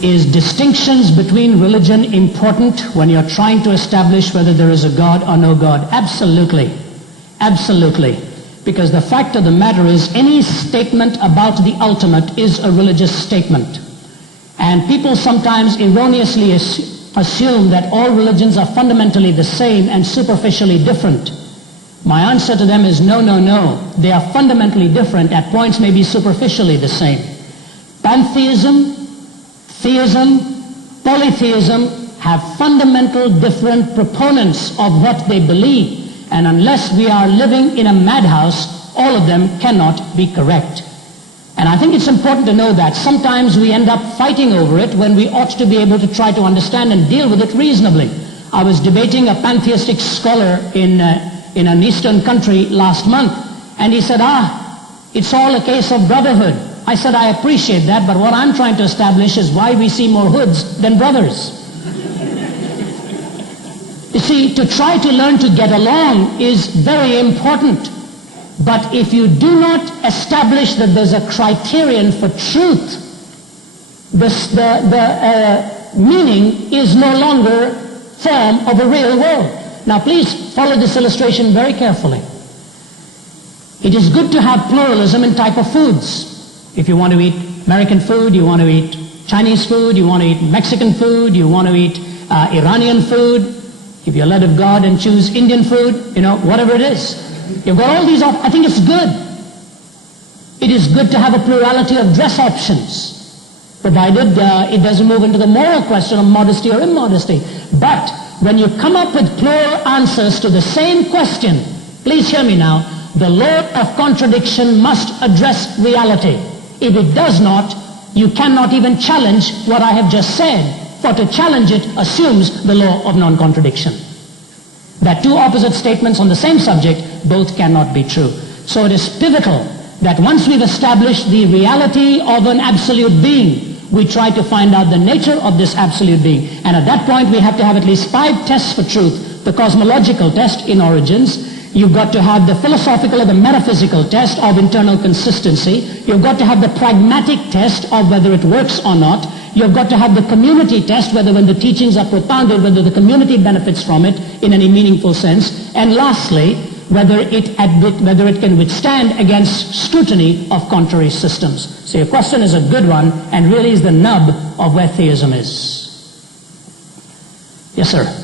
Is distinctions between religion important when you're trying to establish whether there is a God or no God? Absolutely. Absolutely. Because the fact of the matter is, any statement about the ultimate is a religious statement. And people sometimes erroneously assume that all religions are fundamentally the same and superficially different. My answer to them is no, no, no. They are fundamentally different, at points maybe superficially the same. Pantheism, theism, polytheism have fundamental different proponents of what they believe, and unless we are living in a madhouse, all of them cannot be correct. And I think it's important to know that sometimes we end up fighting over it when we ought to be able to try to understand and deal with it reasonably. I was debating a pantheistic scholar in an Eastern country last month, and he said, it's all a case of brotherhood. I said, I appreciate that, but what I'm trying to establish is why we see more hoods than brothers. You see, to try to learn to get along is very important. But if you do not establish that there's a criterion for truth, the meaning is no longer form of a real world. Now please follow this illustration very carefully. It is good to have pluralism in type of foods. If you want to eat American food, you want to eat Chinese food, you want to eat Mexican food, you want to eat Iranian food, if you're led of God and choose Indian food, whatever it is. You've got all these, I think it's good. It is good to have a plurality of dress options, provided it doesn't move into the moral question of modesty or immodesty. But when you come up with plural answers to the same question, please hear me now, the law of contradiction must address reality. If it does not, you cannot even challenge what I have just said, for to challenge it assumes the law of non-contradiction. That two opposite statements on the same subject both cannot be true. So it is pivotal that once we've established the reality of an absolute being, we try to find out the nature of this absolute being. And at that point we have to have at least 5 tests for truth. The cosmological test in origins. You've got to have the philosophical or the metaphysical test of internal consistency. You've got to have the pragmatic test of whether it works or not. You've got to have the community test, whether when the teachings are propounded, whether the community benefits from it in any meaningful sense. And lastly, whether it can withstand against scrutiny of contrary systems. So your question is a good one, and really is the nub of where theism is. Yes, sir.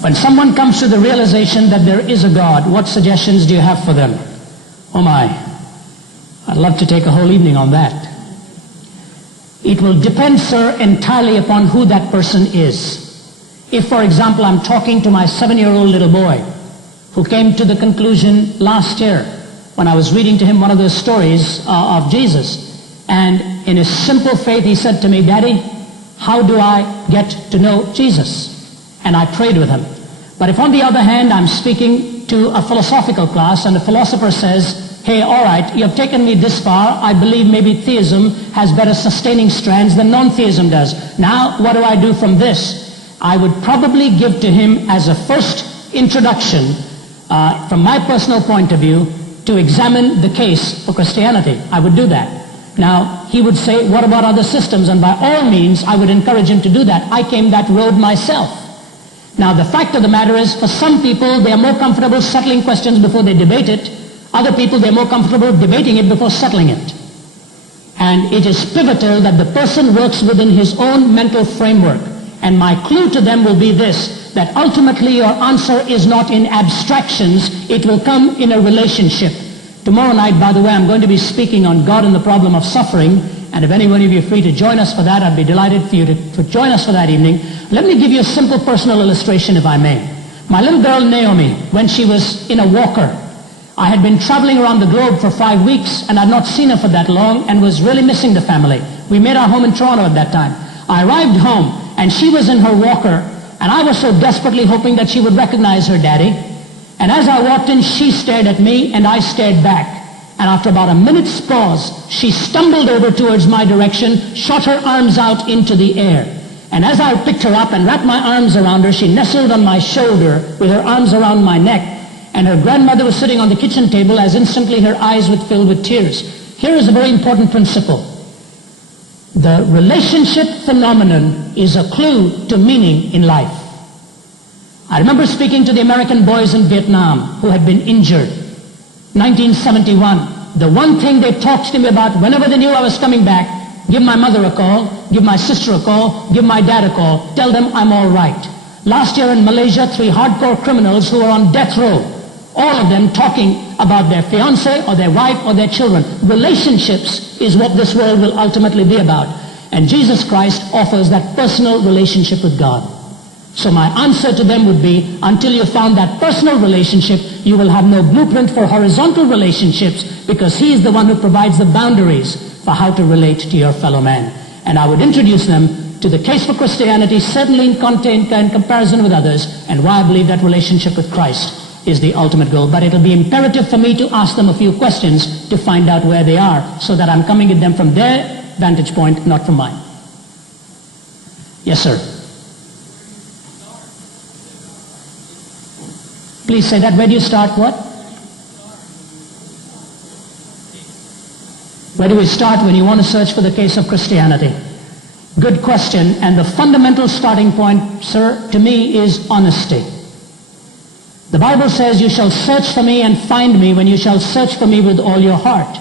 When someone comes to the realization that there is a God, what suggestions do you have for them? Oh my, I'd love to take a whole evening on that. It will depend, sir, entirely upon who that person is. If, for example, I'm talking to my 7-year-old little boy who came to the conclusion last year when I was reading to him one of those stories of Jesus, and in his simple faith he said to me, Daddy, how do I get to know Jesus? And I prayed with him. But if on the other hand I'm speaking to a philosophical class and the philosopher says, hey, all right, you have taken me this far, I believe maybe theism has better sustaining strands than non-theism does. Now, what do I do from this? I would probably give to him as a first introduction, from my personal point of view, to examine the case for Christianity. I would do that. Now, he would say, what about other systems? And by all means, I would encourage him to do that. I came that road myself. Now, the fact of the matter is, for some people, they are more comfortable settling questions before they debate it. Other people, they're more comfortable debating it before settling it. And it is pivotal that the person works within his own mental framework. And my clue to them will be this, that ultimately your answer is not in abstractions, it will come in a relationship. Tomorrow night, by the way, I'm going to be speaking on God and the problem of suffering. And if any one of you are free to join us for that, I'd be delighted for you to join us for that evening. Let me give you a simple personal illustration, if I may. My little girl, Naomi, when she was in a walker, I had been traveling around the globe for 5 weeks, and I'd not seen her for that long, and was really missing the family. We made our home in Toronto at that time. I arrived home, and she was in her walker, and I was so desperately hoping that she would recognize her daddy. And as I walked in, she stared at me, and I stared back. And after about a minute's pause, she stumbled over towards my direction, shot her arms out into the air. And as I picked her up and wrapped my arms around her, she nestled on my shoulder with her arms around my neck. and her grandmother was sitting on the kitchen table as instantly her eyes would fill with tears. Here is a very important principle. The relationship phenomenon is a clue to meaning in life. I remember speaking to the American boys in Vietnam who had been injured. 1971. The one thing they talked to me about whenever they knew I was coming back, give my mother a call, give my sister a call, give my dad a call, tell them I'm all right. Last year in Malaysia, 3 hardcore criminals who were on death row, all of them talking about their fiancé or their wife or their children. Relationships is what this world will ultimately be about. And Jesus Christ offers that personal relationship with God. So my answer to them would be, until you found that personal relationship, you will have no blueprint for horizontal relationships, because He is the one who provides the boundaries for how to relate to your fellow man. And I would introduce them to the case for Christianity, certainly in comparison with others, and why I believe that relationship with Christ is the ultimate goal. But it'll be imperative for me to ask them a few questions to find out where they are, so that I'm coming at them from their vantage point, not from mine. Yes, sir. Please say that. Where do you start? What? Where do we start when you want to search for the case of Christianity? Good question. And the fundamental starting point, sir, to me is honesty. The Bible says, you shall search for me and find me when you shall search for me with all your heart.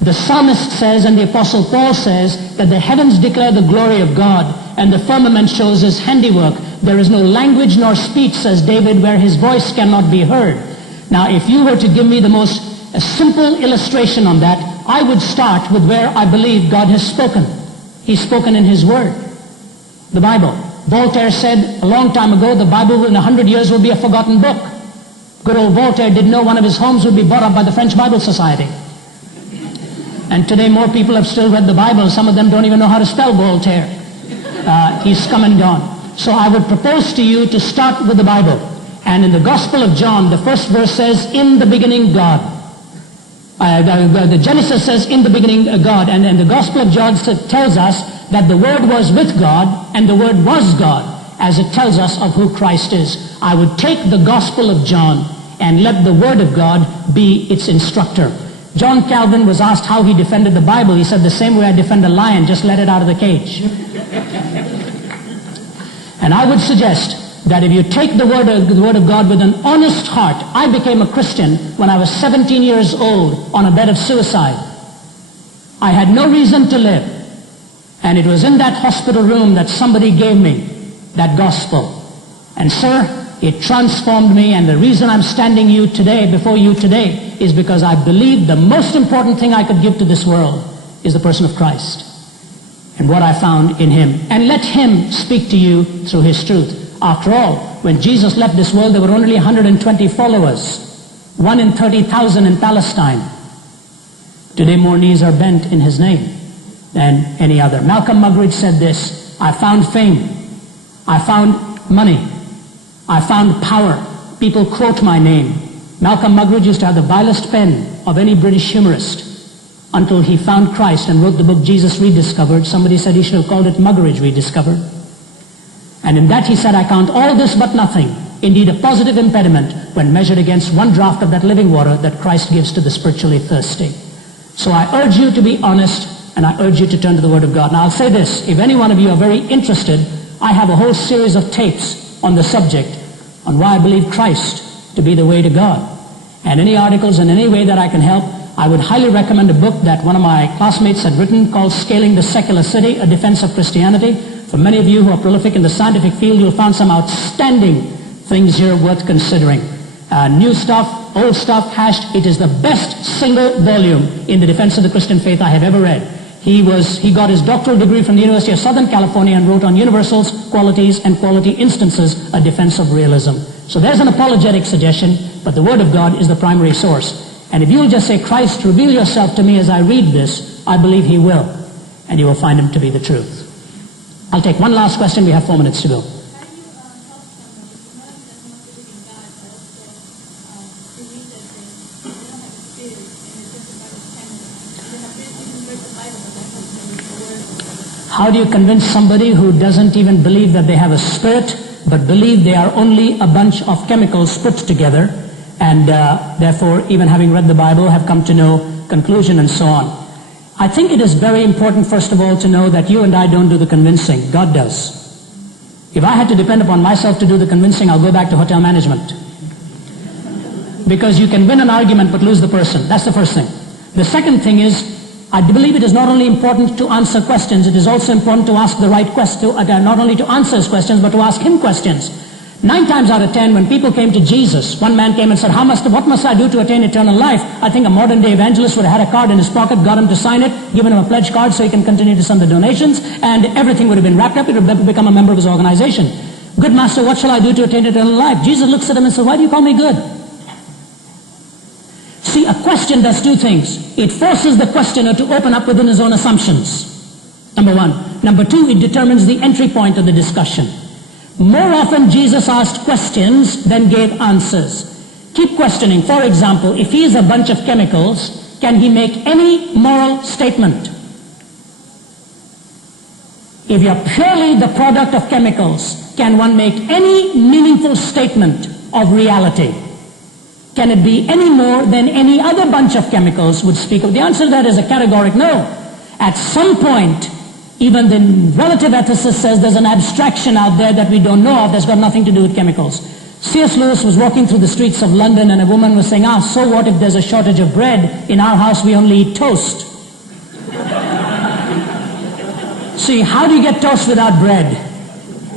The psalmist says, and the apostle Paul says, that the heavens declare the glory of God, and the firmament shows His handiwork. There is no language nor speech, says David, where His voice cannot be heard. Now, if you were to give me the most simple illustration on that, I would start with where I believe God has spoken. He's spoken in His Word, the Bible. Voltaire said a long time ago, the Bible in 100 years will be a forgotten book. Good old Voltaire didn't know one of his homes would be bought up by the French Bible Society. And today more people have still read the Bible. Some of them don't even know how to spell Voltaire. He's come and gone. So I would propose to you to start with the Bible. And in the Gospel of John, the first verse says, in the beginning God. The Genesis says, in the beginning God. And the Gospel of John tells us that the Word was with God and the Word was God, as it tells us of who Christ is. I would take the Gospel of John and let the Word of God be its instructor. John Calvin was asked how he defended the Bible. He said, the same way I defend a lion, just let it out of the cage. And I would suggest that if you take the word of God with an honest heart. I became a Christian when I was 17 years old on a bed of suicide. I had no reason to live. And it was in that hospital room that somebody gave me that gospel. And sir, it transformed me, and the reason I'm standing before you today is because I believe the most important thing I could give to this world is the person of Christ and what I found in Him. And let Him speak to you through His truth. After all, when Jesus left this world, there were only 120 followers, 1 in 30,000 in Palestine. Today more knees are bent in His name than any other. Malcolm Muggeridge said this, I found fame, I found money, I found power. People quote my name. Malcolm Muggeridge used to have the vilest pen of any British humorist until he found Christ and wrote the book Jesus Rediscovered. Somebody said he should have called it Muggeridge Rediscovered. And in that he said, I count all this but nothing, indeed a positive impediment, when measured against one draught of that living water that Christ gives to the spiritually thirsty. So I urge you to be honest, and I urge you to turn to the Word of God. Now I'll say this, if any one of you are very interested, I have a whole series of tapes on the subject, on why I believe Christ to be the way to God. And any articles in any way that I can help, I would highly recommend a book that one of my classmates had written called Scaling the Secular City, A Defense of Christianity. For many of you who are prolific in the scientific field, you'll find some outstanding things here worth considering. New stuff, old stuff, hashed. It is the best single volume in the defense of the Christian faith I have ever read. He got his doctoral degree from the University of Southern California and wrote on universals, qualities, and quality instances, a defense of realism. So there's an apologetic suggestion, but the Word of God is the primary source. And if you'll just say, Christ, reveal yourself to me as I read this, I believe He will. And you will find Him to be the truth. I'll take one last question. We have 4 minutes to go. How do you convince somebody who doesn't even believe that they have a spirit, but believe they are only a bunch of chemicals put together, and therefore, even having read the Bible, have come to know conclusion and so on. I think it is very important, first of all, to know that you and I don't do the convincing. God does. If I had to depend upon myself to do the convincing, I'll go back to hotel management. Because you can win an argument but lose the person. That's the first thing. The second thing is, I believe it is not only important to answer questions, it is also important to ask the right question, not only to answer his questions, but to ask him questions. 9 times out of 10, when people came to Jesus, one man came and said, what must I do to attain eternal life? I think a modern day evangelist would have had a card in his pocket, got him to sign it, given him a pledge card so he can continue to send the donations, and everything would have been wrapped up. It would have become a member of his organization. Good master, what shall I do to attain eternal life? Jesus looks at him and says, why do you call me good? See, a question does 2 things. It forces the questioner to open up within his own assumptions. Number 1. Number 2, it determines the entry point of the discussion. More often, Jesus asked questions than gave answers. Keep questioning. For example, if he is a bunch of chemicals, can he make any moral statement? If you're purely the product of chemicals, can one make any meaningful statement of reality? Can it be any more than any other bunch of chemicals would speak of? The answer to that is a categoric no. At some point, even the relative ethicist says there's an abstraction out there that we don't know of that's got nothing to do with chemicals. C.S. Lewis was walking through the streets of London and a woman was saying, so what if there's a shortage of bread? In our house we only eat toast. See, how do you get toast without bread?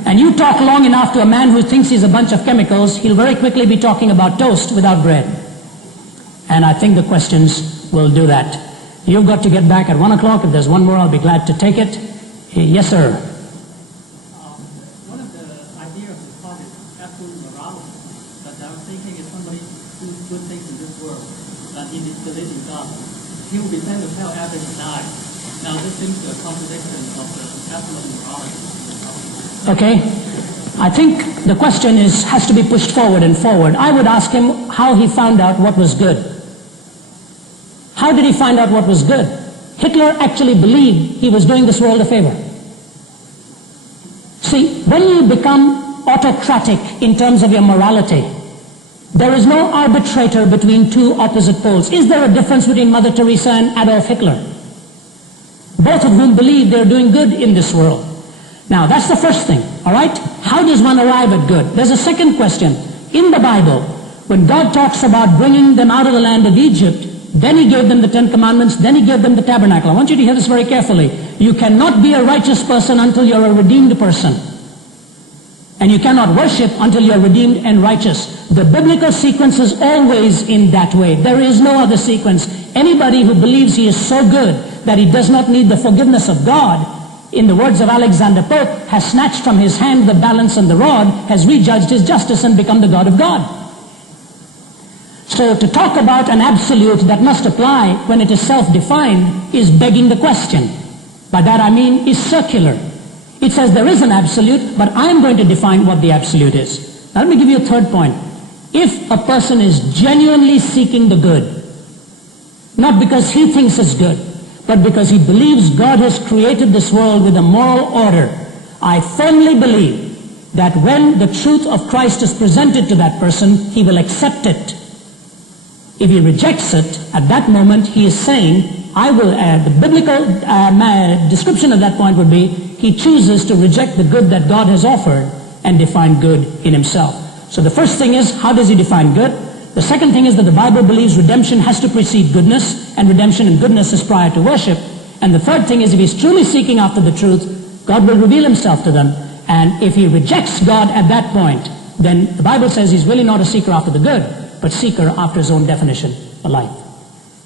And you talk long enough to a man who thinks he's a bunch of chemicals, he'll very quickly be talking about toast without bread. And I think the questions will do that. You've got to get back at 1 o'clock. If there's one more, I'll be glad to take it. Yes, sir. One of the ideas of the talk is absolute morality. But I was thinking if somebody do good things in this world, that he believes in God, he will be sent to hell after he dies. Now this seems to be a contradiction of the absolute morality. Okay. I think the question has to be pushed forward and forward. I would ask him how he found out what was good. How did he find out what was good? Hitler actually believed he was doing this world a favor. See, when you become autocratic in terms of your morality, there is no arbitrator between 2 opposite poles. Is there a difference between Mother Teresa and Adolf Hitler? Both of whom believe they're doing good in this world. Now, that's the first thing, all right? How does one arrive at good? There's a second question. In the Bible, when God talks about bringing them out of the land of Egypt, then he gave them the 10 commandments, then he gave them the tabernacle. I want you to hear this very carefully. You cannot be a righteous person until you're a redeemed person. And you cannot worship until you're redeemed and righteous. The biblical sequence is always in that way. There is no other sequence. Anybody who believes he is so good that he does not need the forgiveness of God, in the words of Alexander Pope, has snatched from his hand the balance and the rod, has rejudged his justice and become the God of God. So to talk about an absolute that must apply when it is self-defined is begging the question. By that I mean is circular. It says there is an absolute, but I'm going to define what the absolute is. Now let me give you a third point. If a person is genuinely seeking the good, not because he thinks it's good, but because he believes God has created this world with a moral order, I firmly believe that when the truth of Christ is presented to that person, he will accept it. If he rejects it, at that moment he is saying, the biblical description of that point would be, he chooses to reject the good that God has offered and define good in himself. So the first thing is, how does he define good? The second thing is that the Bible believes redemption has to precede goodness, and redemption and goodness is prior to worship. And the third thing is, if he's truly seeking after the truth, God will reveal himself to them. And if he rejects God at that point, then the Bible says he's really not a seeker after the good, but seeker after his own definition of life.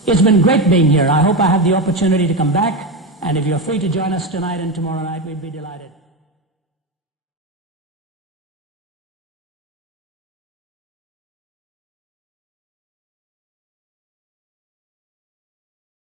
It's been great being here. I hope I have the opportunity to come back. And if you're free to join us tonight and tomorrow night, we'd be delighted.